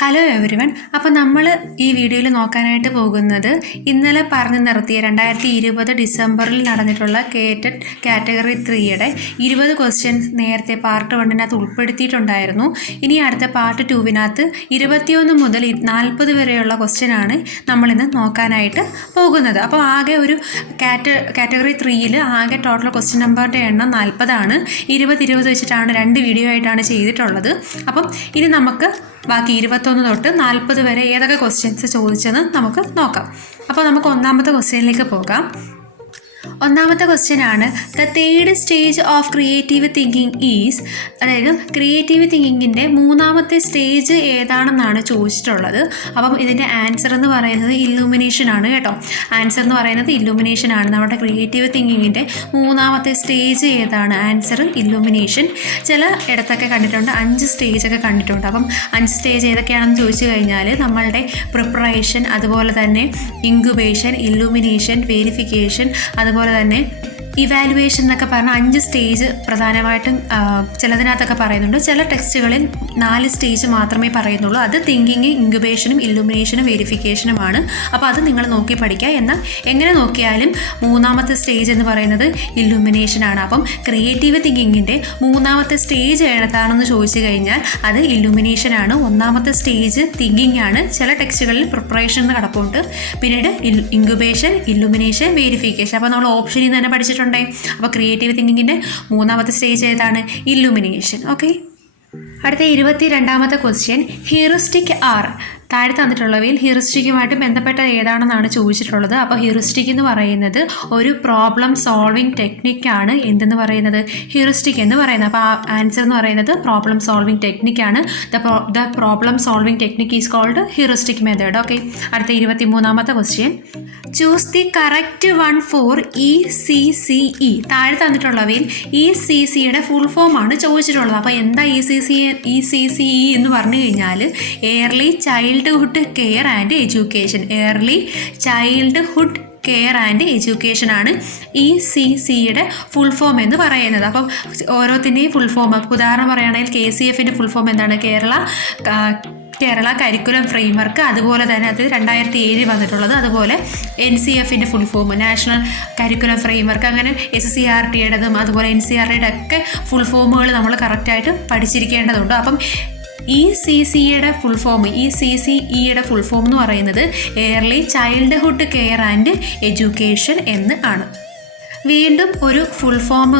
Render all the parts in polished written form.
Hello everyone. അപ്പോൾ നമ്മൾ ഈ വീഡിയോയിൽ നോക്കാനായിട്ട് പോകുന്നത് ഇന്നലെ പറഞ്ഞു നിർത്തിയ 2020 ഡിസംബറിൽ നടന്നിട്ടുള്ള കേറ്റഡ് കാറ്റഗറി 3യുടെ 20 ക്വസ്റ്റ്യൻസ് നേരത്തെ പാർട്ട് 1-നകത്ത് ഉൾപ്പെടുത്തിയിട്ടുണ്ടായിരുന്നു. ഇനി അടുത്ത പാർട്ട് 2-വിനകത്ത് 21 മുതൽ 40 വരെയുള്ള ക്വസ്റ്റ്യനാണ് നമ്മളിന്ന് നോക്കാനായിട്ട് പോകുന്നത്. അപ്പോൾ ആകെ ഒരു കാറ്റഗറി 3യിൽ ആകെ ടോട്ടൽ ക്വസ്റ്റ്യൻ നമ്പറിൻ്റെ എണ്ണം 40 20 വെച്ചിട്ടാണ് 2 വീഡിയോ ആയിട്ടാണ് ചെയ്തിട്ടുള്ളത്. അപ്പം ഇനി നമുക്ക് ബാക്കി 21 തൊട്ട് 40 വരെ ഏതൊക്കെ ക്വസ്റ്റ്യൻസ് ചോദിച്ചെന്ന് നമുക്ക് നോക്കാം. അപ്പോൾ നമുക്ക് ഒന്നാമത്തെ ക്വസ്റ്റ്യനിലേക്ക് പോകാം. ഒന്നാമത്തെ ക്വസ്റ്റ്യൻ ആണ് the third stage of creative thinking is, അതായത് ക്രിയേറ്റീവ് തിങ്കിങ്ങിൻ്റെ മൂന്നാമത്തെ സ്റ്റേജ് ഏതാണെന്നാണ് ചോദിച്ചിട്ടുള്ളത്. അപ്പം ഇതിൻ്റെ ആൻസർ എന്ന് പറയുന്നത് ഇല്ലുമിനേഷൻ ആണ് കേട്ടോ. ആൻസർ എന്ന് പറയുന്നത് ഇല്ലുമിനേഷൻ ആണ്. നമ്മുടെ ക്രിയേറ്റീവ് തിങ്കിങ്ങിൻ്റെ മൂന്നാമത്തെ സ്റ്റേജ് ഏതാണ്? Answer illumination. ചില ഇടത്തൊക്കെ കണ്ടിട്ടുണ്ട് 5 സ്റ്റേജൊക്കെ കണ്ടിട്ടുണ്ട്. അപ്പം 5 സ്റ്റേജ് ഏതൊക്കെയാണെന്ന് ചോദിച്ചു കഴിഞ്ഞാൽ നമ്മളുടെ പ്രിപ്പറേഷൻ, അതുപോലെ തന്നെ ഇൻക്യുബേഷൻ, ഇല്ലുമിനേഷൻ, വേരിഫിക്കേഷൻ, അതുപോലെ തന്നെ ഇവാലുവേഷൻ എന്നൊക്കെ പറഞ്ഞാൽ 5 സ്റ്റേജ് പ്രധാനമായിട്ടും ചിലതിനകത്തൊക്കെ പറയുന്നുണ്ട്. ചില ടെക്സ്റ്റുകളിൽ 4 സ്റ്റേജ് മാത്രമേ പറയുന്നുള്ളൂ. അത് തിങ്കിങ്, ഇൻക്യുബേഷനും, ഇല്ലുമിനേഷനും, വേരിഫിക്കേഷനുമാണ്. അപ്പോൾ അത് നിങ്ങൾ നോക്കി പഠിക്കുക. എന്നാൽ എങ്ങനെ നോക്കിയാലും മൂന്നാമത്തെ സ്റ്റേജ് എന്ന് പറയുന്നത് ഇല്ലുമിനേഷനാണ്. അപ്പം ക്രിയേറ്റീവ് തിങ്കിങ്ങിൻ്റെ മൂന്നാമത്തെ സ്റ്റേജ് ഏതാണെന്ന് ചോദിച്ചു കഴിഞ്ഞാൽ അത് ഇല്ലുമിനേഷനാണ്. ഒന്നാമത്തെ സ്റ്റേജ് തിങ്കിങ് ആണ്. ചില ടെക്സ്റ്റുകളിൽ പ്രിപ്പറേഷൻ എന്ന് കിടപ്പുണ്ട്. പിന്നീട് ഇൻക്യുബേഷൻ, ഇല്ലുമിനേഷൻ, വേരിഫിക്കേഷൻ. അപ്പോൾ നമ്മൾ ഓപ്ഷനിൽ നിന്ന് തന്നെ പഠിച്ചിട്ടുണ്ട്. അപ്പോൾ ക്രിയേറ്റീവ് തിങ്കിങ്ങിൻ്റെ മൂന്നാമത്തെ സ്റ്റേജ് ഏതാണ്? ഇല്ലുമിനേഷൻ. ഓക്കെ. അടുത്ത 22ാമത്തെ ക്വസ്റ്റ്യൻ, ഹ്യൂറിസ്റ്റിക് ആർ. താഴെ തന്നിട്ടുള്ളവയിൽ ഹ്യൂറിസ്റ്റിക്കുമായിട്ട് ബന്ധപ്പെട്ട ഏതാണെന്നാണ് ചോദിച്ചിട്ടുള്ളത്. അപ്പോൾ ഹ്യൂറിസ്റ്റിക് എന്ന് പറയുന്നത് ഒരു പ്രോബ്ലം സോൾവിങ് ടെക്നിക്കാണ്. എന്തെന്ന് പറയുന്നത്? ഹ്യൂറിസ്റ്റിക് എന്ന് പറയുന്നത്. അപ്പോൾ ആ ആൻസർ എന്ന് പറയുന്നത് പ്രോബ്ലം സോൾവിങ് ടെക്നിക്കാണ്. The problem solving technique is called heuristic method. Okay. അടുത്ത 23ാമത്തെ question, choose the correct one for ECCE. താഴെ തന്നിട്ടുള്ളവയിൽ ECCയുടെ ഫുൾ ഫോം ആണ് ചോദിച്ചിട്ടുള്ളത്. അപ്പോൾ എന്താ ECCE എന്ന് പറഞ്ഞു കഴിഞ്ഞാൽ early childhood care and education. Early childhood care and education ആണ് ECCയുടെ ഫുൾ ഫോം എന്ന് പറയുന്നത്. അപ്പം ഓരോത്തിൻ്റെയും ഫുൾ ഫോം, ഉദാഹരണം പറയുകയാണെങ്കിൽ KCFൻ്റെ ഫുൾ ഫോം എന്താണ്? Kerala curriculum framework. അതുപോലെ തന്നെ അത് 2007 വന്നിട്ടുള്ളത്. അതുപോലെ NCFൻ്റെ full form, national curriculum framework. അങ്ങനെ SCRTയുടേതും അതുപോലെ NCRTയുടെ ഒക്കെ ഫുൾ ഫോമുകൾ നമ്മൾ കറക്റ്റായിട്ട് പഠിച്ചിരിക്കേണ്ടതുണ്ട്. അപ്പം ECCയുടെ ഫുൾ ഫോം, ECCEയുടെ ഫുൾ ഫോം എന്ന് പറയുന്നത് early childhood care and education എന്ന് ആണ്. വീണ്ടും ഒരു ഫുൾ ഫോം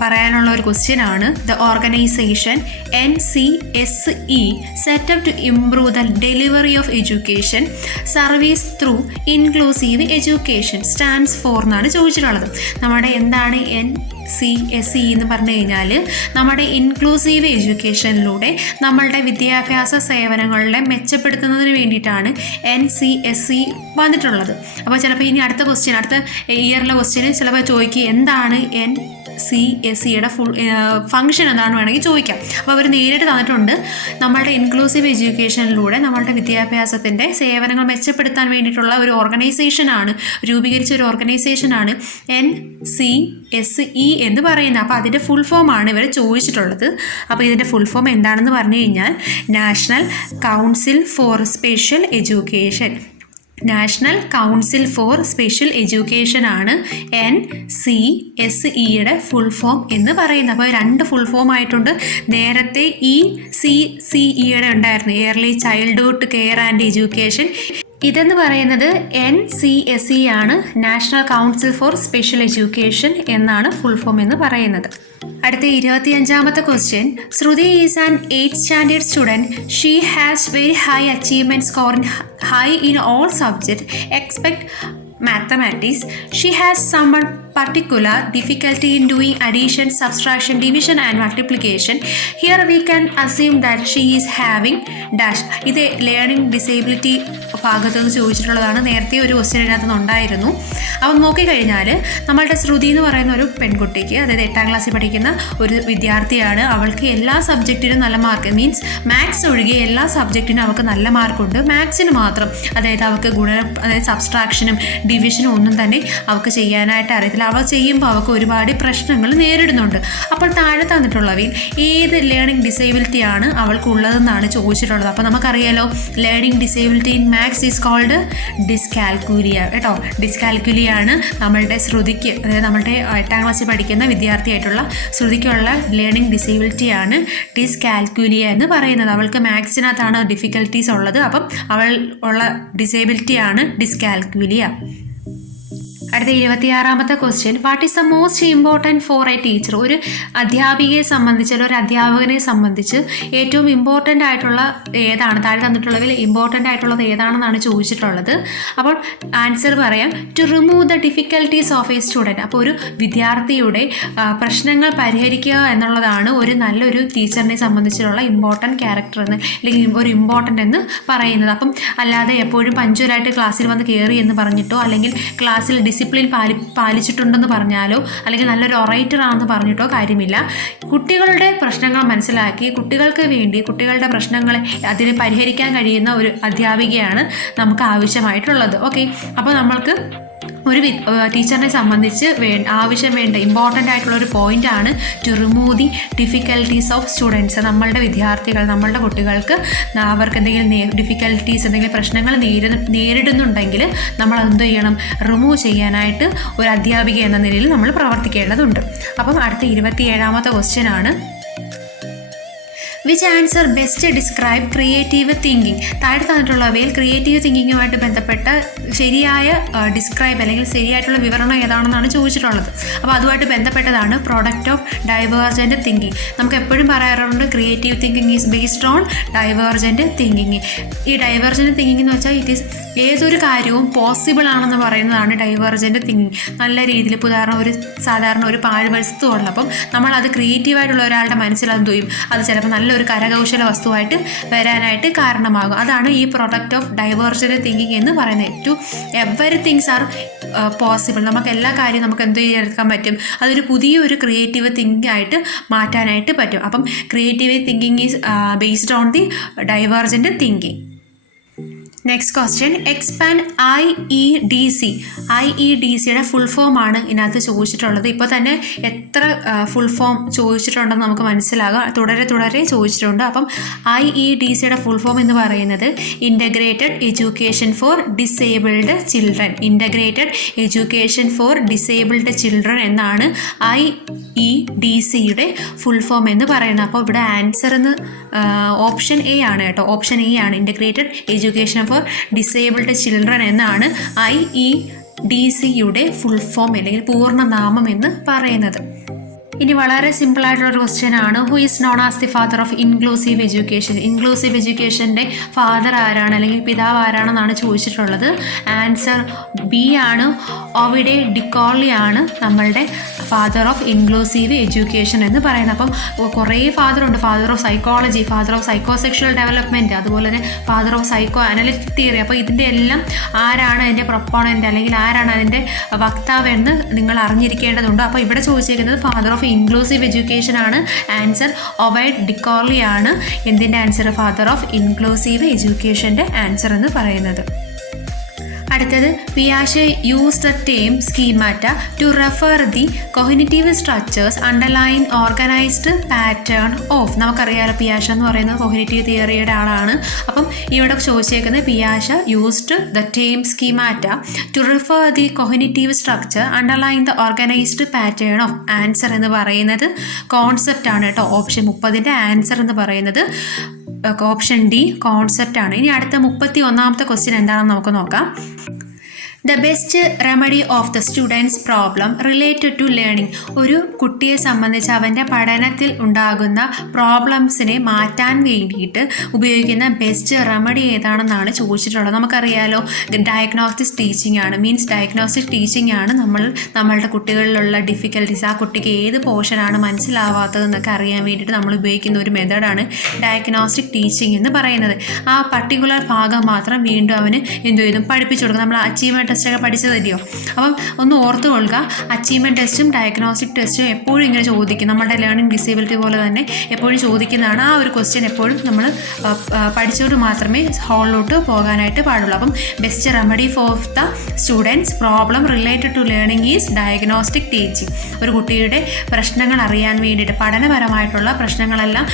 പറയാനുള്ള ഒരു ക്വസ്റ്റ്യൻ ആണ്. The organisation NCSE set up to improve the delivery of education service through inclusive education stands for എന്നാണ് ചോദിച്ചിട്ടുള്ളത്. നമ്മുടെ എന്താണ് NCSE എന്ന് പറഞ്ഞു കഴിഞ്ഞാൽ നമ്മുടെ ഇൻക്ലൂസീവ് എഡ്യൂക്കേഷനിലൂടെ നമ്മളുടെ വിദ്യാഭ്യാസ സേവനങ്ങളുടെ മെച്ചപ്പെടുത്തുന്നതിന് വേണ്ടിയിട്ടാണ് NCSE വന്നിട്ടുള്ളത്. അപ്പോൾ ചിലപ്പോൾ ഇനി അടുത്ത ഇയറിലെ ക്വസ്റ്റ്യന് ചിലപ്പോൾ ചോദിക്കുക എന്താണ് NCSEയുടെ ഫുൾ ഫംഗ്ഷൻ എന്താണെന്ന് വേണമെങ്കിൽ ചോദിക്കാം. അപ്പോൾ അവർ നേരിട്ട് തന്നിട്ടുണ്ട്. നമ്മളുടെ ഇൻക്ലൂസീവ് എഡ്യൂക്കേഷനിലൂടെ നമ്മളുടെ വിദ്യാഭ്യാസത്തിൻ്റെ സേവനങ്ങൾ മെച്ചപ്പെടുത്താൻ വേണ്ടിയിട്ടുള്ള ഒരു ഓർഗനൈസേഷനാണ്, രൂപീകരിച്ച ഒരു ഓർഗനൈസേഷനാണ് NCSE എന്ന് പറയുന്നത്. അപ്പോൾ അതിൻ്റെ ഫുൾ ഫോമാണ് ഇവർ ചോദിച്ചിട്ടുള്ളത്. അപ്പോൾ ഇതിൻ്റെ ഫുൾ ഫോം എന്താണെന്ന് പറഞ്ഞു കഴിഞ്ഞാൽ national council for special education. National council for special education ആണ് NCSEയുടെ ഫുൾ ഫോം എന്ന് പറയുന്നത്. അപ്പോൾ 2 ഫുൾ ഫോം ആയിട്ടുണ്ട്. നേരത്തെ ECCEയുടെ ഉണ്ടായിരുന്നു, early childhood care and education. ഇതെന്ന് പറയുന്നത് NCSE ആണ്, national council for special education എന്നാണ് ഫുൾ ഫോം എന്ന് പറയുന്നത്. അടുത്ത 25ാമത്തെ question, Shruti is an 8th standard student. She has very high achievement scoring high in all subjects except mathematics. She has some particular difficulty in doing addition, subtraction, division and multiplication. Here we can assume that she is having dash. ഇത് learning disability ഭാഗത്തുനിന്ന് ചോദിച്ചിട്ടുള്ളതാണ്. നേരത്തെ ഒരു ക്വസ്റ്റ്യനകത്ത് ഉണ്ടായിരുന്നു. അപ്പം നോക്കിക്കഴിഞ്ഞാൽ നമ്മളുടെ ശ്രുതി എന്ന് പറയുന്ന ഒരു പെൺകുട്ടിക്ക്, അതായത് 8ാം ക്ലാസ്സിൽ പഠിക്കുന്ന ഒരു വിദ്യാർത്ഥിയാണ്. അവൾക്ക് എല്ലാ സബ്ജക്റ്റിനും നല്ല മാർക്ക്, മീൻസ് മാത്സ് ഒഴികെ എല്ലാ സബ്ജക്റ്റിനും അവൾക്ക് നല്ല മാർക്കുണ്ട്. മാത്സിന് മാത്രം, അതായത് അവൾക്ക് അതായത് സബ്സ്ട്രാക്ഷനും ഡിവിഷനും ഒന്നും തന്നെ അവൾക്ക് ചെയ്യാനായിട്ട് അറിയത്തില്ല. അവ ചെയ്യുമ്പോൾ അവർക്ക് ഒരുപാട് പ്രശ്നങ്ങൾ നേരിടുന്നുണ്ട്. അപ്പോൾ താഴെ തന്നിട്ടുള്ളവയിൽ ഏത് ലേണിംഗ് ഡിസേബിലിറ്റിയാണ് അവൾക്കുള്ളതെന്നാണ് ചോദിച്ചിട്ടുള്ളത്. അപ്പോൾ നമുക്കറിയാലോ, learning disability in maths is called dyscalculia കേട്ടോ. ഡിസ്കാൽക്കുലിയാണ് നമ്മളുടെ ശ്രുതിക്ക്, അതായത് നമ്മുടെ 8ാം ക്ലാസ്സിൽ പഠിക്കുന്ന വിദ്യാർത്ഥിയായിട്ടുള്ള ശ്രുതിക്കുള്ള ലേണിംഗ് ഡിസേബിലിറ്റിയാണ് ഡിസ്കാൽക്കുലിയ എന്ന് പറയുന്നത്. അവൾക്ക് മാത്സിനകത്താണ് ഡിഫിക്കൽട്ടീസ് ഉള്ളത്. അപ്പം അവൾ ഉള്ള ഡിസേബിലിറ്റിയാണ് ഡിസ്കാൽക്കുലിയ. അടുത്ത 26ാമത്തെ question, what is the most important for a teacher? ഒരു അധ്യാപികയെ സംബന്ധിച്ച് അല്ലെങ്കിൽ ഒരു അധ്യാപകനെ സംബന്ധിച്ച് ഏറ്റവും ഇമ്പോർട്ടൻ്റ് ആയിട്ടുള്ള ഏതാണ്? താഴെ തന്നിട്ടുള്ളതിൽ ഇമ്പോർട്ടൻ്റ് ആയിട്ടുള്ളത് ഏതാണെന്നാണ് ചോദിച്ചിട്ടുള്ളത്. അപ്പോൾ ആൻസർ പറയാം, to remove the difficulties of a student. അപ്പോൾ ഒരു വിദ്യാർത്ഥിയുടെ പ്രശ്നങ്ങൾ പരിഹരിക്കുക എന്നുള്ളതാണ് ഒരു നല്ലൊരു ടീച്ചറിനെ സംബന്ധിച്ചുള്ള ഇമ്പോർട്ടൻറ്റ് ക്യാരക്ടർ എന്ന്, അല്ലെങ്കിൽ ഒരു ഇമ്പോർട്ടൻ്റ് എന്ന് പറയുന്നത്. അപ്പം അല്ലാതെ എപ്പോഴും പഞ്ച്വലായിട്ട് ക്ലാസ്സിൽ വന്ന് കയറി എന്ന് പറഞ്ഞിട്ടോ, അല്ലെങ്കിൽ ക്ലാസ്സിൽ ഡിസിപ്ലിൻ പാലിച്ചിട്ടുണ്ടെന്ന് പറഞ്ഞാലോ, അല്ലെങ്കിൽ നല്ലൊരു ഒറേറ്റർ ആണെന്ന് പറഞ്ഞിട്ടോ കാര്യമില്ല. കുട്ടികളുടെ പ്രശ്നങ്ങൾ മനസ്സിലാക്കി കുട്ടികൾക്ക് വേണ്ടി കുട്ടികളുടെ പ്രശ്നങ്ങളെ അതിനെ പരിഹരിക്കാൻ കഴിയുന്ന ഒരു അധ്യാപികയാണ് നമുക്ക് ആവശ്യമായിട്ടുള്ളത്. ഓക്കെ, അപ്പോൾ നമ്മൾക്ക് ഒരു ടീച്ചറിനെ സംബന്ധിച്ച് ആവശ്യം വേണ്ട ഇമ്പോർട്ടൻ്റ് ആയിട്ടുള്ള ഒരു പോയിൻ്റാണ് to remove the difficulties of students. നമ്മളുടെ വിദ്യാർത്ഥികൾ, നമ്മളുടെ കുട്ടികൾക്ക് അവർക്ക് എന്തെങ്കിലും ഡിഫിക്കൽട്ടീസ്, എന്തെങ്കിലും പ്രശ്നങ്ങൾ നേരിടുന്നുണ്ടെങ്കിൽ നമ്മൾ എന്ത് ചെയ്യണം? റിമൂവ് ചെയ്യാനായിട്ട് ഒരു അധ്യാപിക എന്ന നിലയിൽ നമ്മൾ പ്രവർത്തിക്കേണ്ടതുണ്ട്. അപ്പം അടുത്ത 27ാമത്തെ ക്വസ്റ്റ്യൻ ആണ്, which answer best describe creative thinking? താഴെ തന്നിട്ടുള്ളവയിൽ ക്രിയേറ്റീവ് തിങ്കിങ്ങുമായിട്ട് ബന്ധപ്പെട്ട ശരിയായ ഡിസ്ക്രൈബ് അല്ലെങ്കിൽ ശരിയായിട്ടുള്ള വിവരണം ഏതാണെന്നാണ് ചോദിച്ചിട്ടുള്ളത്. അപ്പോൾ അതുമായിട്ട് ബന്ധപ്പെട്ടതാണ് പ്രോഡക്റ്റ് ഓഫ് ഡൈവേർജൻറ്റ് തിങ്കിങ്. നമുക്ക് എപ്പോഴും പറയാറുണ്ട് creative thinking is based on divergent thinking. ഈ ഡൈവേർജൻറ്റ് തിങ്കിങ് എന്ന് വെച്ചാൽ ഇറ്റ് ഈസ് ഏതൊരു കാര്യവും പോസിബിൾ ആണെന്ന് പറയുന്നതാണ് ഡൈവേർജൻറ്റ് തിങ്കിങ്. നല്ല രീതിയിൽ, ഇപ്പോൾ ഉദാഹരണം സാധാരണ ഒരു പാഴ്വസ്തു ഉള്ളപ്പം നമ്മളത് ക്രിയേറ്റീവായിട്ടുള്ള ഒരാളുടെ മനസ്സിൽ അത് ചെയ്യും, അത് ചിലപ്പോൾ നല്ലൊരു കരകൗശല വസ്തുവായിട്ട് വരാനായിട്ട് കാരണമാകും. അതാണ് ഈ പ്രോഡക്റ്റ് ഓഫ് ഡൈവേർജൻറ്റ് തിങ്കിങ് എന്ന് പറയുന്നത്. To everythings are possible. നമുക്ക് എല്ലാ കാര്യവും നമുക്ക് എന്ത് ചെയ്തെടുക്കാൻ പറ്റും? അതൊരു പുതിയൊരു ക്രിയേറ്റീവ് തിങ്കിങ് ആയിട്ട് മാറ്റാനായിട്ട് പറ്റും. അപ്പം creative thinking is based on the divergent thinking. Next question, expand IEDC. IEDCയുടെ ഫുൾ ഫോം ആണ് ഇതിനകത്ത് ചോദിച്ചിട്ടുള്ളത്. ഇപ്പോൾ തന്നെ എത്ര ഫുൾ ഫോം ചോദിച്ചിട്ടുണ്ടെന്ന് നമുക്ക് മനസ്സിലാകും. തുടരെ ചോദിച്ചിട്ടുണ്ട്. അപ്പം IEDCയുടെ ഫുൾ ഫോം എന്ന് പറയുന്നത് integrated education for disabled children. Integrated education for disabled children എന്നാണ് IEDCയുടെ ഫുൾ ഫോം എന്ന് പറയുന്നത്. അപ്പോൾ ഇവിടെ ആൻസർ എന്ന് ഓപ്ഷൻ എ ആണ് കേട്ടോ. ഓപ്ഷൻ എ ആണ്, integrated education for disabled children എന്നാണ് IEDCയുടെ ഫുൾ ഫോം അല്ലെങ്കിൽ പൂർണ്ണനാമം എന്ന് പറയുന്നത്. ഇനി വളരെ സിമ്പിളായിട്ടുള്ളൊരു ക്വസ്റ്റ്യൻ ആണ്, who is known as the father of inclusive education? Inclusive എഡ്യൂക്കേഷൻ്റെ ഫാദർ ആരാണ് അല്ലെങ്കിൽ പിതാവ് ആരാണെന്നാണ് ചോദിച്ചിട്ടുള്ളത്. ആൻസർ ബി ആണ്, ഒവിഡെ ഡിക്കോർലി ആണ് നമ്മളുടെ ഫാദർ ഓഫ് ഇൻക്ലൂസീവ് എഡ്യൂക്കേഷൻ എന്ന് പറയുന്നത്. അപ്പം കുറേ ഫാദറുണ്ട്. Father of psychology, father of psychosexual development, അതുപോലെ തന്നെ father of psychoanalytic theory. അപ്പോൾ ഇതിൻ്റെ എല്ലാം ആരാണ് അതിൻ്റെ പ്രൊപ്പോണൻ്റ് അല്ലെങ്കിൽ ആരാണ് അതിൻ്റെ വക്താവ് എന്ന് നിങ്ങൾ അറിഞ്ഞിരിക്കേണ്ടതുണ്ട്. അപ്പോൾ ഇവിടെ ചോദിച്ചിരിക്കുന്നത് ഫാദർ ഓഫ് ഇൻക്ലൂസീവ് എഡ്യൂക്കേഷൻ ആണ്. ആൻസർ ഒവൈഡ് ഡിക്കോർലി ആണ്. എന്തിൻ്റെ ആൻസർ? ഫാദർ ഓഫ് ഇൻക്ലൂസീവ് എഡ്യൂക്കേഷൻ്റെ ആൻസർ എന്ന് പറയുന്നത്. അടുത്തത്, പിയാഷെ use the term schemata to refer the cognitive structures underline organised pattern of. നമുക്കറിയാമല്ലോ പിയാഷ എന്ന് പറയുന്നത് കോഗ്നിറ്റീവ് തിയറിയുടെ ആളാണ്. അപ്പം ഇവിടെ ചോദിച്ചേക്കുന്നത് പിയാഷ used the term schemata to refer the cognitive structure underline the organised pattern of. Answer എന്ന് പറയുന്നത് കോൺസെപ്റ്റ് ആണ് കേട്ടോ. ഓപ്ഷൻ 30ൻ്റെ ആൻസർ എന്ന് പറയുന്നത് ഓപ്ഷൻ ഡി കോൺസെപ്റ്റ് ആണ്. ഇനി അടുത്ത 31ാമത്തെ ക്വസ്റ്റ്യൻ എന്താണെന്ന് നമുക്ക് നോക്കാം. The best remedy of the students problem related to learning. ഒരു കുട്ടിയെ സംബന്ധിച്ച് അവൻ്റെ പഠനത്തിൽ ഉണ്ടാകുന്ന പ്രോബ്ലംസിനെ മാറ്റാൻ വേണ്ടിയിട്ട് ഉപയോഗിക്കുന്ന ബെസ്റ്റ് റെമഡി ഏതാണെന്നാണ് ചോദിച്ചിട്ടുള്ളത്. നമുക്കറിയാലോ ഡയഗ്നോസ്റ്റിക് ടീച്ചിങ് ആണ്. മീൻസ് ഡയഗ്നോസ്റ്റിക് ടീച്ചിങ് ആണ് നമ്മളുടെ കുട്ടികളിലുള്ള ഡിഫിക്കൽട്ടീസ്, ആ കുട്ടിക്ക് ഏത് പോർഷനാണ് മനസ്സിലാവാത്തതെന്നൊക്കെ അറിയാൻ വേണ്ടിയിട്ട് നമ്മൾ ഉപയോഗിക്കുന്ന ഒരു മെത്തേഡാണ് ഡയഗ്നോസ്റ്റിക് ടീച്ചിങ് എന്ന് പറയുന്നത്. ആ പർട്ടിക്കുലർ ഭാഗം മാത്രം വീണ്ടും അവന് എന്ത് ചെയ്തും പഠിപ്പിച്ചു കൊടുക്കും. നമ്മൾ അച്ചീവ്മെൻറ്റ് ടെസ്റ്റൊക്കെ പഠിച്ചതല്ലയോ. അപ്പം ഒന്ന് ഓർത്ത് കൊള്ളുക, അച്ചീവ്മെൻറ്റ് ടെസ്റ്റും ഡയഗ്നോസ്റ്റിക് ടെസ്റ്റും എപ്പോഴും ഇങ്ങനെ ചോദിക്കും. നമ്മുടെ ലേണിംഗ് ഡിസേബിലിറ്റി പോലെ തന്നെ എപ്പോഴും ചോദിക്കുന്നതാണ്. ആ ഒരു ക്വസ്റ്റ്യൻ എപ്പോഴും നമ്മൾ പഠിച്ചുകൊണ്ട് മാത്രമേ ഹോളിലോട്ട് പോകാനായിട്ട് പാടുള്ളൂ. അപ്പം best remedy for the students problem related to learning is diagnostic teaching. ഒരു കുട്ടിയുടെ പ്രശ്നങ്ങൾ അറിയാൻ വേണ്ടിയിട്ട്, പഠനപരമായിട്ടുള്ള പ്രശ്നങ്ങളെല്ലാം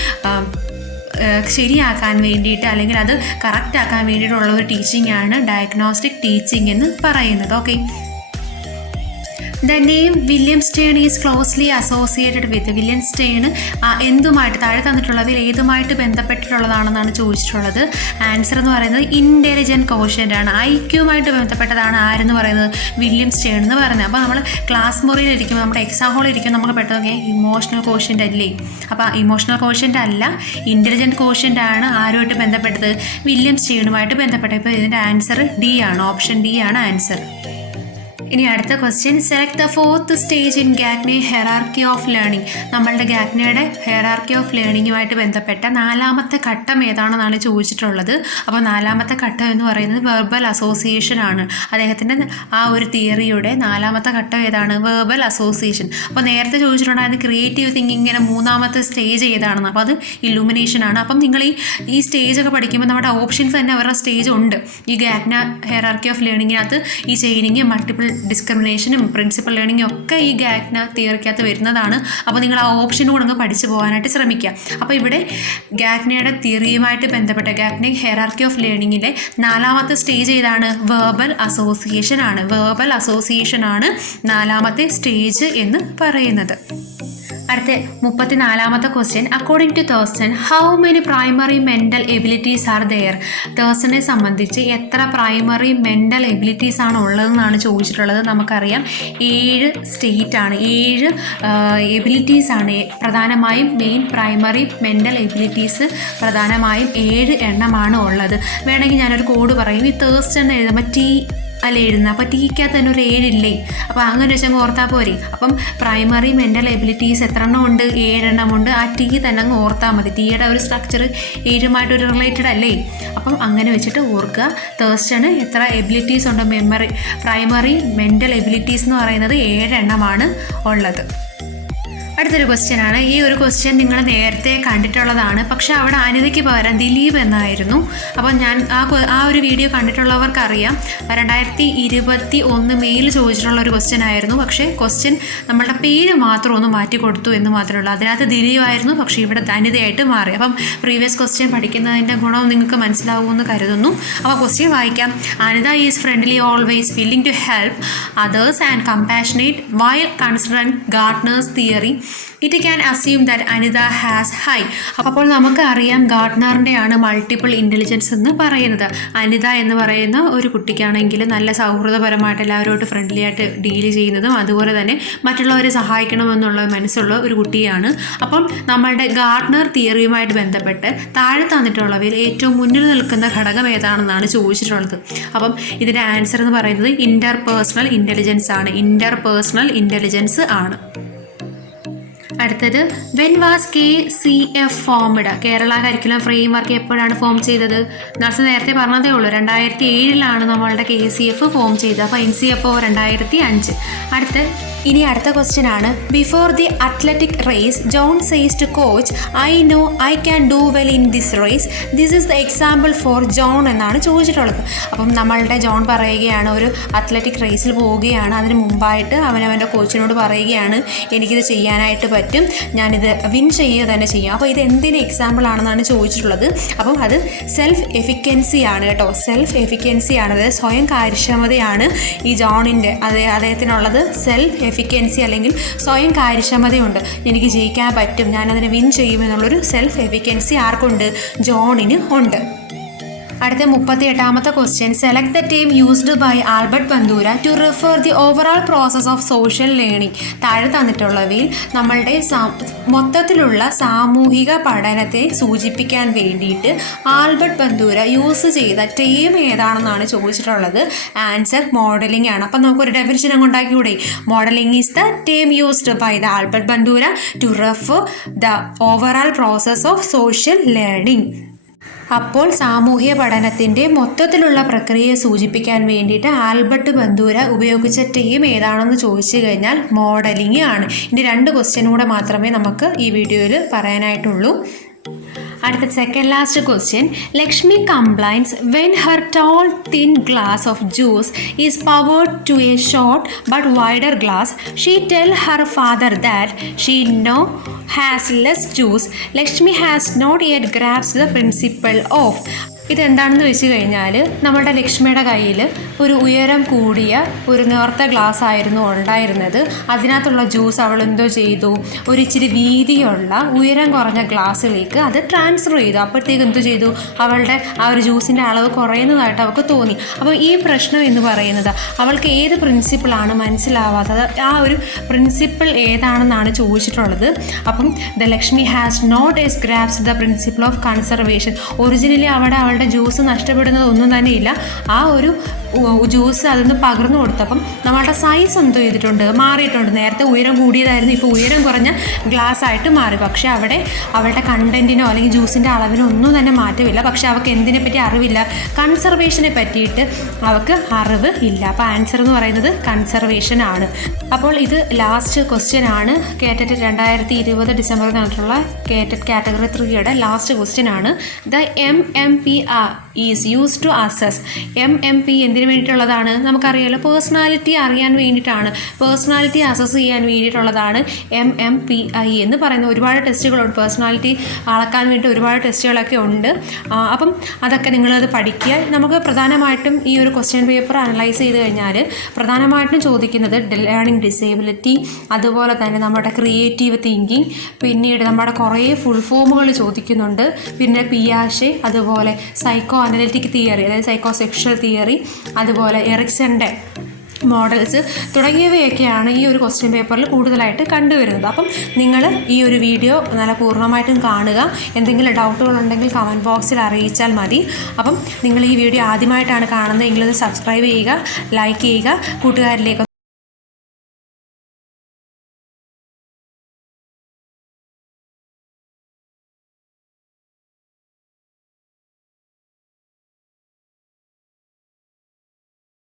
ശരിയാക്കാൻ വേണ്ടിയിട്ട് അല്ലെങ്കിൽ അത് കറക്റ്റ് ആക്കാൻ വേണ്ടിയിട്ടുള്ള ഒരു ടീച്ചിങ് ആണ് ഡയഗ്നോസ്റ്റിക് ടീച്ചിങ് എന്ന് പറയുന്നത്. Okay. The name William Stern is closely associated with. William Stern എന്തുമായിട്ട്, താഴെ തന്നിട്ടുള്ളതിൽ ഏതുമായിട്ട് ബന്ധപ്പെട്ടിട്ടുള്ളതാണെന്നാണ് ചോദിച്ചിട്ടുള്ളത്. ആൻസർ എന്ന് പറയുന്നത് ഇൻ്റലിജൻറ്റ് കോഷ്യൻ്റ് ആണ്. ഐക്യുമായിട്ട് ബന്ധപ്പെട്ടതാണ് ആരെന്ന് പറയുന്നത്, വില്യം സ്റ്റേൺ എന്ന് പറയുന്നത്. അപ്പോൾ നമ്മൾ ക്ലാസ് മുറിയിലിരിക്കുമ്പോൾ, നമ്മുടെ എക്സാം ഹോളിലിരിക്കുമ്പോൾ നമുക്ക് പെട്ടെന്ന് ഇമോഷണൽ കോഷ്യൻ്റ് അല്ലേ? അപ്പോൾ ഇമോഷണൽ കോഷ്യൻ്റ് അല്ല, ഇൻ്റലിജൻറ്റ് കോഷ്യൻ്റ് ആണ് ആരുമായിട്ട് ബന്ധപ്പെട്ടത്, വില്യം സ്റ്റേണുമായിട്ട് ബന്ധപ്പെട്ടത്. ഇപ്പോൾ ഇതിൻ്റെ ആൻസർ ഡി ആണ്, ഓപ്ഷൻ ഡി ആണ് ആൻസർ. ഇനി അടുത്ത question, select the fourth stage in Gagne hierarchy of learning. നമ്മളുടെ ഗാഗ്നയുടെ ഹെറാർക്കി ഓഫ് ലേണിങ്ങുമായിട്ട് ബന്ധപ്പെട്ട 4ാമത്തെ ഘട്ടം ഏതാണെന്നാണ് ചോദിച്ചിട്ടുള്ളത്. അപ്പോൾ 4ാമത്തെ ഘട്ടം എന്ന് പറയുന്നത് വെർബൽ അസോസിയേഷൻ ആണ്. അദ്ദേഹത്തിൻ്റെ ആ ഒരു തിയറിയുടെ 4ാമത്തെ ഘട്ടം ഏതാണ്, വെർബൽ അസോസിയേഷൻ. അപ്പോൾ നേരത്തെ ചോദിച്ചിട്ടുണ്ടായിരുന്നു ക്രിയേറ്റീവ് തിങ്കിങ്ങിൻ്റെ 3ാമത്തെ സ്റ്റേജ് ഏതാണെന്ന്. അപ്പോൾ അത് ഇല്ലുമിനേഷൻ ആണ്. അപ്പം നിങ്ങൾ ഈ സ്റ്റേജൊക്കെ പഠിക്കുമ്പോൾ നമ്മുടെ ഓപ്ഷൻസ് തന്നെ അവരുടെ സ്റ്റേജ് ഉണ്ട്. ഈ ഗാഗ്ന ഹെറാർക്കി ഓഫ് ലേണിങ്ങിനകത്ത് ഈ ചെയിനിങ്, മൾട്ടിപ്പിൾ ഡിസ്ക്രിമിനേഷനും പ്രിൻസിപ്പൽ ലേണിങ്ങും ഒക്കെ ഈ ഗാഗ്ന തിയറിക്കകത്ത് വരുന്നതാണ്. അപ്പോൾ നിങ്ങൾ ആ ഓപ്ഷൻ കൂടെ പഠിച്ചു പോകാനായിട്ട് ശ്രമിക്കുക. അപ്പോൾ ഇവിടെ ഗാഗ്നയുടെ തിയറിയുമായിട്ട് ബന്ധപ്പെട്ട ഗാഗ്ന ഹെറാർക്കി ഓഫ് ലേണിങ്ങിലെ 4ാമത്തെ സ്റ്റേജ് ഏതാണ്, വെർബൽ അസോസിയേഷൻ ആണ്. വെർബൽ അസോസിയേഷൻ ആണ് 4ാമത്തെ സ്റ്റേജ് എന്ന് പറയുന്നത്. അടുത്ത 34ാമത്തെ question, according to Thurstone how many primary mental abilities are there. തേഴ്സണെ സംബന്ധിച്ച് എത്ര പ്രൈമറി മെൻ്റൽ എബിലിറ്റീസ് ആണ് ഉള്ളതെന്നാണ് ചോദിച്ചിട്ടുള്ളത്. നമുക്കറിയാം 7 സ്റ്റേറ്റ് ആണ്, 7 എബിലിറ്റീസ് ആണ് പ്രധാനമായും. മെയിൻ പ്രൈമറി മെൻ്റൽ എബിലിറ്റീസ് പ്രധാനമായും 7 എണ്ണമാണ് ഉള്ളത്. വേണമെങ്കിൽ ഞാനൊരു കോഡ് പറയും. ഈ തേഴ്സൺ എഴുതുമ്പോൾ ടി അല്ല എഴുതുന്നത്, അപ്പോൾ ടീക്കകത്ത് തന്നെ ഒരു 7 ഇല്ലേ? അപ്പോൾ അങ്ങനെ വെച്ചങ്ങ് ഓർത്താൽ പോരെ. അപ്പം പ്രൈമറി മെൻ്റൽ എബിലിറ്റീസ് എത്ര എണ്ണം ഉണ്ട്, 7 എണ്ണം ഉണ്ട്. ആ ടി തന്നെ അങ്ങ് ഓർത്താൽ മതി. ടീയുടെ ഒരു സ്ട്രക്ചർ 7മായിട്ടൊരു റിലേറ്റഡ് അല്ലേ? അപ്പം അങ്ങനെ വെച്ചിട്ട് ഓർക്കുക. തേഴ്സ്റ്റണ് എത്ര എബിലിറ്റീസ് ഉണ്ട്, പ്രൈമറി മെൻ്റൽ എബിലിറ്റീസ് എന്ന് പറയുന്നത് 7 എണ്ണമാണ് ഉള്ളത്. അടുത്തൊരു ക്വസ്റ്റ്യൻ ആണ്. ഈ ഒരു ക്വസ്റ്റ്യൻ നിങ്ങൾ നേരത്തെ കണ്ടിട്ടുള്ളതാണ്, പക്ഷേ അവിടെ അനിതയ്ക്ക് പകരം ദിലീപ് എന്നായിരുന്നു. അപ്പോൾ ഞാൻ ആ ഒരു വീഡിയോ കണ്ടിട്ടുള്ളവർക്കറിയാം. 2021 മെയിൽ ചോദിച്ചിട്ടുള്ള ഒരു ക്വസ്റ്റ്യൻ ആയിരുന്നു. പക്ഷേ ക്വസ്റ്റ്യൻ നമ്മളുടെ പേര് മാത്രം ഒന്ന് മാറ്റി കൊടുത്തു എന്ന് മാത്രമേ ഉള്ളൂ. അതിനകത്ത് ദിലീപ് ആയിരുന്നു, പക്ഷേ ഇവിടെ അനിതയായിട്ട് മാറി. അപ്പം പ്രീവിയസ് ക്വസ്റ്റ്യൻ പഠിക്കുന്നതിൻ്റെ ഗുണം നിങ്ങൾക്ക് മനസ്സിലാവുമെന്ന് കരുതുന്നു. അപ്പോൾ ക്വസ്റ്റ്യൻ വായിക്കാം. Anita is friendly, always willing to help others and compassionate while considering Gardner's theory. It can assume that Anita has high. അപ്പോൾ നമുക്ക് അറിയാം ഗാർട്ട്നറിൻ്റെയാണ് മൾട്ടിപ്പിൾ ഇൻ്റലിജൻസ് എന്ന് പറയുന്നത്. അനിത എന്ന് പറയുന്ന ഒരു കുട്ടിക്കാണെങ്കിൽ നല്ല സൗഹൃദപരമായിട്ട് എല്ലാവരോട്ട് ഫ്രണ്ട്ലി ആയിട്ട് ഡീൽ ചെയ്യുന്നതും അതുപോലെ തന്നെ മറ്റുള്ളവരെ സഹായിക്കണമെന്നുള്ള മനസ്സുള്ള ഒരു കുട്ടിയാണ്. അപ്പം നമ്മളുടെ ഗാർട്ട്നർ തിയറിയുമായിട്ട് ബന്ധപ്പെട്ട് താഴെ തന്നിട്ടുള്ളവയിൽ ഏറ്റവും മുന്നിൽ നിൽക്കുന്ന ഘടകം ഏതാണെന്നാണ് ചോദിച്ചിട്ടുള്ളത്. അപ്പം ഇതിൻ്റെ ആൻസർ എന്ന് പറയുന്നത് ഇൻ്റർപേഴ്സണൽ ഇൻ്റലിജൻസ് ആണ്. ഇൻ്റർപേഴ്സണൽ ഇൻ്റലിജൻസ് ആണ്. അടുത്തത്, when was KCF formed? Kerala curriculum frame work എപ്പോഴാണ് ഫോം ചെയ്തത്? നേരത്തെ പറഞ്ഞതേ ഉള്ളൂ, 2007 നമ്മളുടെ KCF ഫോം ചെയ്തത്. അപ്പോൾ NCFO 2005. അടുത്ത ക്വസ്റ്റ്യൻ ആണ്. Before the athletic race John says to coach, I know I can do well in this race, this is the example for John എന്നാണ് ചോദിച്ചിട്ടുള്ളത്. അപ്പം നമ്മളുടെ ജോൺ പറയുകയാണ്, ഒരു അത്ലറ്റിക് റേസിൽ പോവുകയാണ്. അതിന് മുമ്പായിട്ട് അവനവൻ്റെ കോച്ചിനോട് പറയുകയാണ്, എനിക്കിത് ചെയ്യാനായിട്ട് പറ്റും, ഞാനിത് വിൻ ചെയ്യുക തന്നെ ചെയ്യും. അപ്പോൾ ഇത് എന്തിന് എക്സാമ്പിൾ ആണെന്നാണ് ചോദിച്ചിട്ടുള്ളത്. അപ്പം അത് സെൽഫ് എഫിക്കൻസി ആണ് കേട്ടോ. സെൽഫ് എഫിക്കൻസി ആണ്, അതായത് സ്വയം കാര്യക്ഷമതയാണ് ഈ ജോണിൻ്റെ അദ്ദേഹത്തിനുള്ളത്. സെൽഫ് എഫിക്കൻസി അല്ലെങ്കിൽ സ്വയം കാര്യക്ഷമതയുണ്ട്. എനിക്ക് ജയിക്കാൻ പറ്റും, ഞാനതിനെ വിൻ ചെയ്യുമെന്നുള്ളൊരു സെൽഫ് എഫിക്കൻസി ആർക്കുണ്ട്? ജോണിന് ഉണ്ട്. അടുത്ത 38ാമത്തെ question, select the term used by Albert Bandura to refer the overall process of social learning. താഴെ തന്നിട്ടുള്ളവയിൽ നമ്മളുടെ മൊത്തത്തിലുള്ള സാമൂഹിക പഠനത്തെ സൂചിപ്പിക്കാൻ വേണ്ടിയിട്ട് ആൽബർട്ട് ബന്ദൂര യൂസ് ചെയ്ത ടേം ഏതാണെന്നാണ് ചോദിച്ചിട്ടുള്ളത്. ആൻസർ മോഡലിംഗ് ആണ്. അപ്പം നമുക്കൊരു ഡെഫിനിഷൻ അങ്ങ് ഉണ്ടാക്കിക്കൂടെ? Modelling is the term used by the Albert Bandura to refer the overall process of social learning. അപ്പോൾ സാമൂഹ്യ പഠനത്തിൻ്റെ മൊത്തത്തിലുള്ള പ്രക്രിയയെ സൂചിപ്പിക്കാൻ വേണ്ടിയിട്ട് ആൽബർട്ട് ബന്ദൂര ഉപയോഗിച്ച ടീം ഏതാണെന്ന് ചോദിച്ചു കഴിഞ്ഞാൽ മോഡലിംഗ് ആണ്. ഇനി 2 ക്വസ്റ്റ്യൻ കൂടെ മാത്രമേ നമുക്ക് ഈ വീഡിയോയിൽ പറയാനായിട്ടുള്ളൂ. അടുത്ത second last question. Lakshmi complains when her tall thin glass of juice is poured to a short but wider glass. She tell her father that she now has less juice. Lakshmi has not yet grasped the principle of. ഇതെന്താണെന്ന് വെച്ച് കഴിഞ്ഞാൽ നമ്മുടെ ലക്ഷ്മിയുടെ കയ്യിൽ ഒരു ഉയരം കൂടിയ ഒരു നേർത്ത ഗ്ലാസ് ആയിരുന്നു ഉണ്ടായിരുന്നത്. അതിനകത്തുള്ള ജ്യൂസ് അവൾ എന്തോ ചെയ്തു, ഒരു ഇച്ചിരി വീതിയുള്ള ഉയരം കുറഞ്ഞ ഗ്ലാസ്സിലേക്ക് അത് ട്രാൻസ്ഫർ ചെയ്തു. അപ്പോഴത്തേക്ക് എന്തോ ചെയ്തു, അവളുടെ ആ ഒരു ജ്യൂസിൻ്റെ അളവ് കുറയുന്നതായിട്ട് അവൾക്ക് തോന്നി. അപ്പോൾ ഈ പ്രശ്നം എന്ന് പറയുന്നത് അവൾക്ക് ഏത് പ്രിൻസിപ്പിളാണ് മനസ്സിലാവാത്തത്, ആ ഒരു പ്രിൻസിപ്പിൾ ഏതാണെന്നാണ് ചോദിച്ചിട്ടുള്ളത്. അപ്പം the Lakshmi has not as grasped the principle of conservation. Originally അവളുടെ ജ്യൂസ് നഷ്ടപ്പെടുന്നത് ഒന്നും തന്നെ ഇല്ല. ആ ഒരു ജ്യൂസ് അതൊന്ന് പകർന്നു കൊടുത്തപ്പം നമ്മളുടെ സൈസ് എന്തോ ചെയ്തിട്ടുണ്ട്, മാറിയിട്ടുണ്ട്. നേരത്തെ ഉയരം കൂടിയതായിരുന്നു, ഇപ്പോൾ ഉയരം കുറഞ്ഞ ഗ്ലാസ് ആയിട്ട് മാറി. പക്ഷേ അവിടെ അവളുടെ കണ്ടൻറ്റിനോ അല്ലെങ്കിൽ ജ്യൂസിൻ്റെ അളവിനോ ഒന്നും തന്നെ മാറ്റമില്ല. പക്ഷേ അവൾക്ക് എന്തിനെ പറ്റി അറിവില്ല, കൺസർവേഷനെ പറ്റിയിട്ട് അവൾക്ക് അറിവ് ഇല്ല. അപ്പോൾ ആൻസർ എന്ന് പറയുന്നത് കൺസർവേഷൻ ആണ്. അപ്പോൾ ഇത് ലാസ്റ്റ് ക്വസ്റ്റ്യൻ ആണ്. കേറ്ററ്റ് 2020 ഡിസംബറിൽ നടന്നിട്ടുള്ള കേറ്ററ്റ് കാറ്റഗറി 3യുടെ ലാസ്റ്റ് ക്വസ്റ്റ്യൻ ആണ്. The MMPR is use to assess. MMP എന്തിനു വേണ്ടിയിട്ടുള്ളതാണ്? നമുക്കറിയാമല്ലോ, പേഴ്സണാലിറ്റി അറിയാൻ വേണ്ടിയിട്ടാണ്, പേഴ്സണാലിറ്റി അസസ് ചെയ്യാൻ വേണ്ടിയിട്ടുള്ളതാണ് MMPI എന്ന് പറയുന്ന. ഒരുപാട് ടെസ്റ്റുകളുണ്ട്, പേഴ്സണാലിറ്റി അളക്കാൻ വേണ്ടി ഒരുപാട് ടെസ്റ്റുകളൊക്കെ ഉണ്ട്. അപ്പം അതൊക്കെ നിങ്ങളത് പഠിക്കുക. നമുക്ക് പ്രധാനമായിട്ടും ഈ ഒരു ക്വസ്റ്റ്യൻ പേപ്പർ അനലൈസ് ചെയ്ത് കഴിഞ്ഞാൽ പ്രധാനമായിട്ടും ചോദിക്കുന്നത് ലേണിംഗ് ഡിസേബിലിറ്റി, അതുപോലെ തന്നെ നമ്മുടെ ക്രിയേറ്റീവ് തിങ്കിങ്, പിന്നീട് നമ്മുടെ കുറേ ഫുൾ ഫോമുകൾ ചോദിക്കുന്നുണ്ട്, പിന്നെ പിയാഷെ, അതുപോലെ സൈക്കോ അനലിറ്റിക് തിയറി, അതായത് സൈക്കോ സെക്ഷൽ തിയറി, അതുപോലെ എറിക്സന്റെ മോഡൽസ് തുടങ്ങിയവയൊക്കെയാണ് ഈ ഒരു ക്വസ്റ്റ്യൻ പേപ്പറിൽ കൂടുതലായിട്ട് കണ്ടുവരുന്നത്. അപ്പം നിങ്ങൾ ഈ ഒരു വീഡിയോ നല്ല പൂർണ്ണമായിട്ടും കാണുക. എന്തെങ്കിലും ഡൗട്ടുകളുണ്ടെങ്കിൽ കമൻറ്റ് ബോക്സിൽ അറിയിച്ചാൽ മതി. അപ്പം നിങ്ങൾ ഈ വീഡിയോ ആദ്യമായിട്ടാണ് കാണുന്നത് എങ്കിൽ സബ്സ്ക്രൈബ് ചെയ്യുക, ലൈക്ക് ചെയ്യുക, കൂട്ടുകാരിലേക്ക്